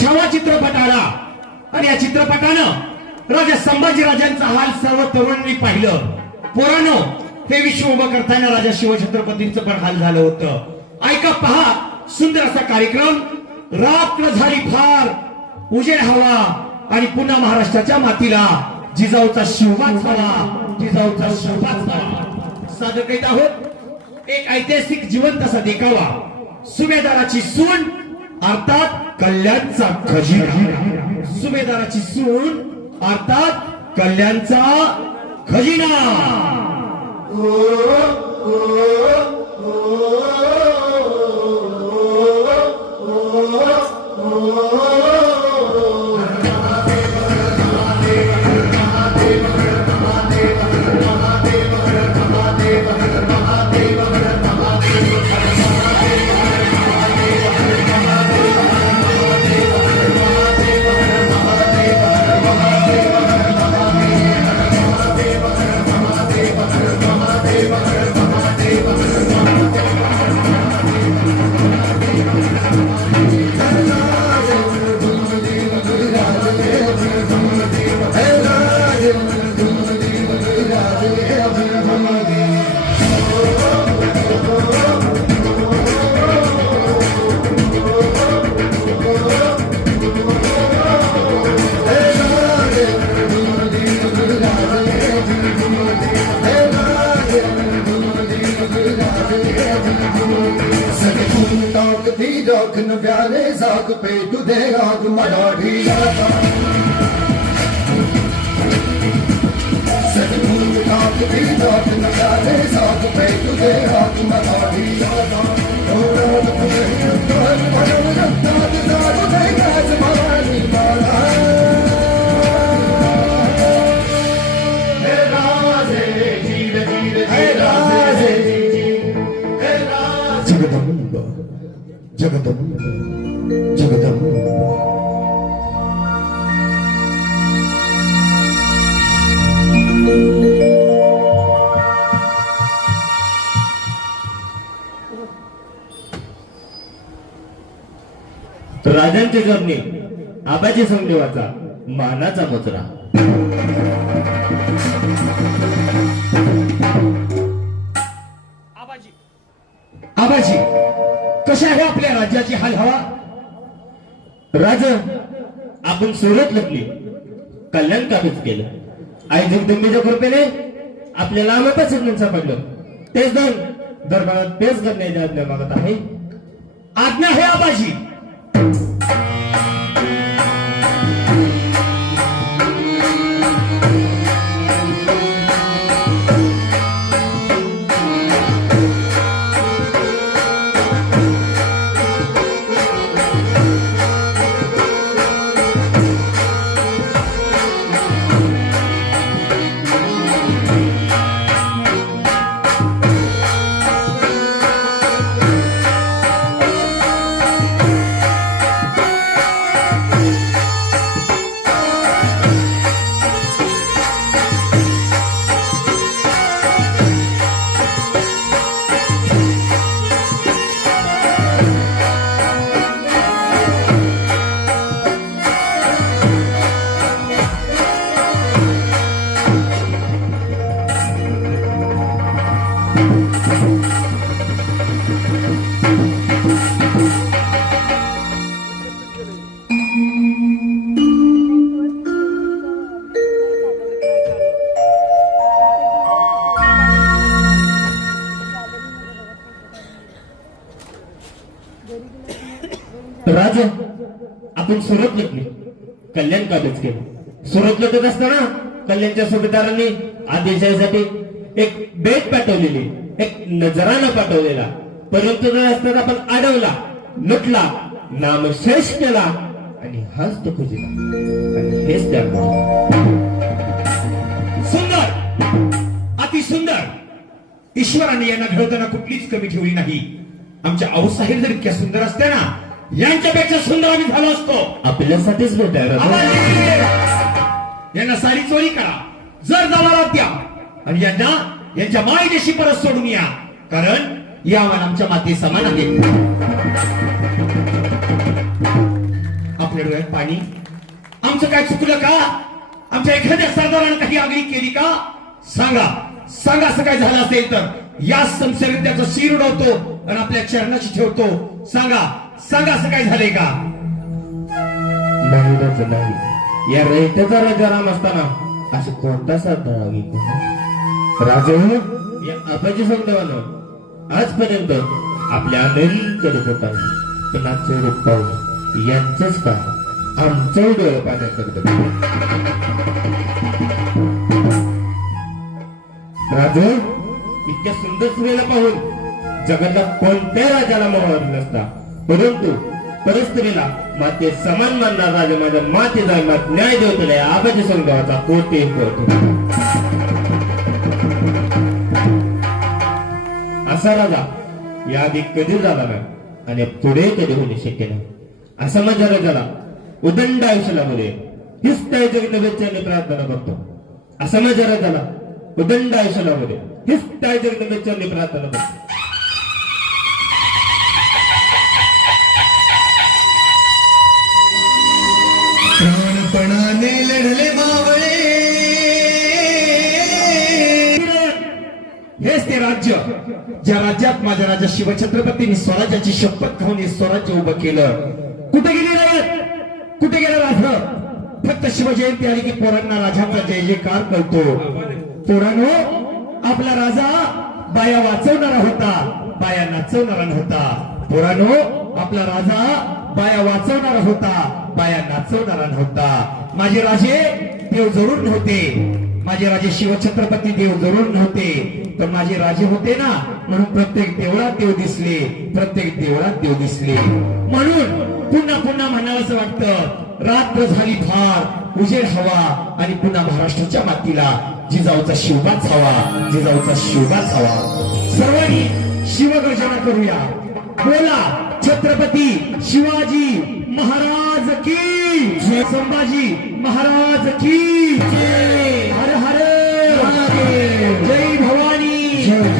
छावा चित्रपट आला आणि या चित्रपटानं राजा संभाजीराजांचा हाल सर्व तरुणांनी पाहिलं. पोरानो हे विश्व उभं करताना राजा शिवछत्रपतींचं पण हाल झालं होतं. ऐका पहा सुंदर असा कार्यक्रम. रात्र झाली फार. उजेड हवा. आणि पुन्हा महाराष्ट्राच्या मातीला. जिजाऊचा शिवबाच हवा जिजाऊचा शिवबाच हवा सादर करीत आहोत. एक ऐतिहासिक जिवंत असा देखावा. सुभेदाराची सून अर्थात कल्याणचा खजिना. सुभेदाराची सून अर्थात कल्याणचा खजिना. tok thi dok n vyale zak pe tu de rag marathi be not in the valley, south of Bay to the heart in my body, राजांचे जमणे Abaji संदेवाचा मानाचा मुद्रा आबाजी. आबाजी कशा आहे आपल्या राज्याची हाल हवा राज आपण सुरत लपली. कल्याण काबीज केलं. आई जगदंबेच्या कृपेने आपल्याला आमचा सिग्नल सापडलं. तेच दोन दरबारात पेच करण्याची आज्ञा मागत आहे. आज्ञा आहे आबाजी. राज आपण सुरत कल्याण काबीज केलं. सुरत लटत असताना कल्याणच्या सुभेदारांनी आदेशासाठी एक बेट पाठवलेली एक नजराना पाठवलेला. परंतु तो असताना आपण अडवला लुटला नामशेष केला आणि हाच तो खुजिला. आणि हेच त्या सुंदर! अति सुंदर ईश्वराने यांना घडवताना कुठलीच कमी ठेवली नाही. आमच्या आऊसाहेब जर इतक्या सुंदर असत्या ना यांच्यापेक्षा सुंदर आम्ही झालो असतो. आपल्यासाठीच भेट आहे राजा. आवाज! यांना साडी चोरी करा. जर दलाला द्या. आणि यांना यांच्या मायदेशी परत सोडून या. कारण या आमच्या माती समान आहेत आपल्या डोळ्यात पाणी. आमचं काय चुकलं का? आमच्या एखाद्या सरदारानं काही आगळी केली का? सांगा. सांगा असं काय झालं असेल तर. या संसर्गात त्याचं शिर उडवतो आणि आपल्या चरणाची ठेवतो. सांगा सांगा असं काय झाले का? नाही नाही. या रयतेचा राजा राम असताना असं कोणता साधा राजे या अपाची संदेवानं आजपर्यंत आपल्या अनेक होता पण आजचं रूप पाहून यांचंच का आमचं डोळं पाण्याकडे राजे इतक्या सुंदर स्त्रीला पाहून जगातल्या कोणत्या राजाला मावत नसता. परंतु परस्त्रीला माते समान मानणार राजा माझ्या माते जायमात न्याय देवतले आबाजी संघाचा कोटे कोटे असा राजा याआधी कधी झाला नाही आणि पुढे कधी होणे शक्य नाही. असा माझ्या राजाला उदंड आयुष्य लाभू दे हीच त्या जगन्नवेच्यांनी प्रार्थना करतो. असा माझ्या राजाला उदंड आयुष्य लाभू दे हीच त्या जगन्नवेच्यांनी प्राणपणाने लढले मावळे हेच ते राज्य ज्या राज्यात माझ्या राजा शिवछत्रपतींनी स्वराज्याची शपथ खाऊन हे स्वराज्य उभं केलं कुठे गेली राजत कुठे गेलं राज फक्त शिवजयंती आली की पोरांना राजाचा जय जयकार करतो पोरांनो आपला राजा बाया वाचवणारा होता बाया नाचवणारा नव्हता. पोरांनो आपला राजा बाया वाचवणारा होता बाया नाचवणारा नव्हता. माझे राजे देव जरूर नव्हते. माझे राजे शिवछत्रपती देव जरूर नव्हते. तर माझे राजे होते ना म्हणून प्रत्येक देवळात देव दिसले प्रत्येक देवळात देव दिसले. म्हणून पुन्हा पुन्हा म्हणावंसं वाटतं रात्र झाली फार उजेड हवा आणि पुन्हा महाराष्ट्राच्या मातीला. जिजाऊचा शिवबाच हवा जिजाऊचा शिवबाच हवा सर्वांनी शिवगर्जना करूया. बोला छत्रपती शिवाजी महाराज की संभाजी महाराज की हर हर. जय भवानी. जय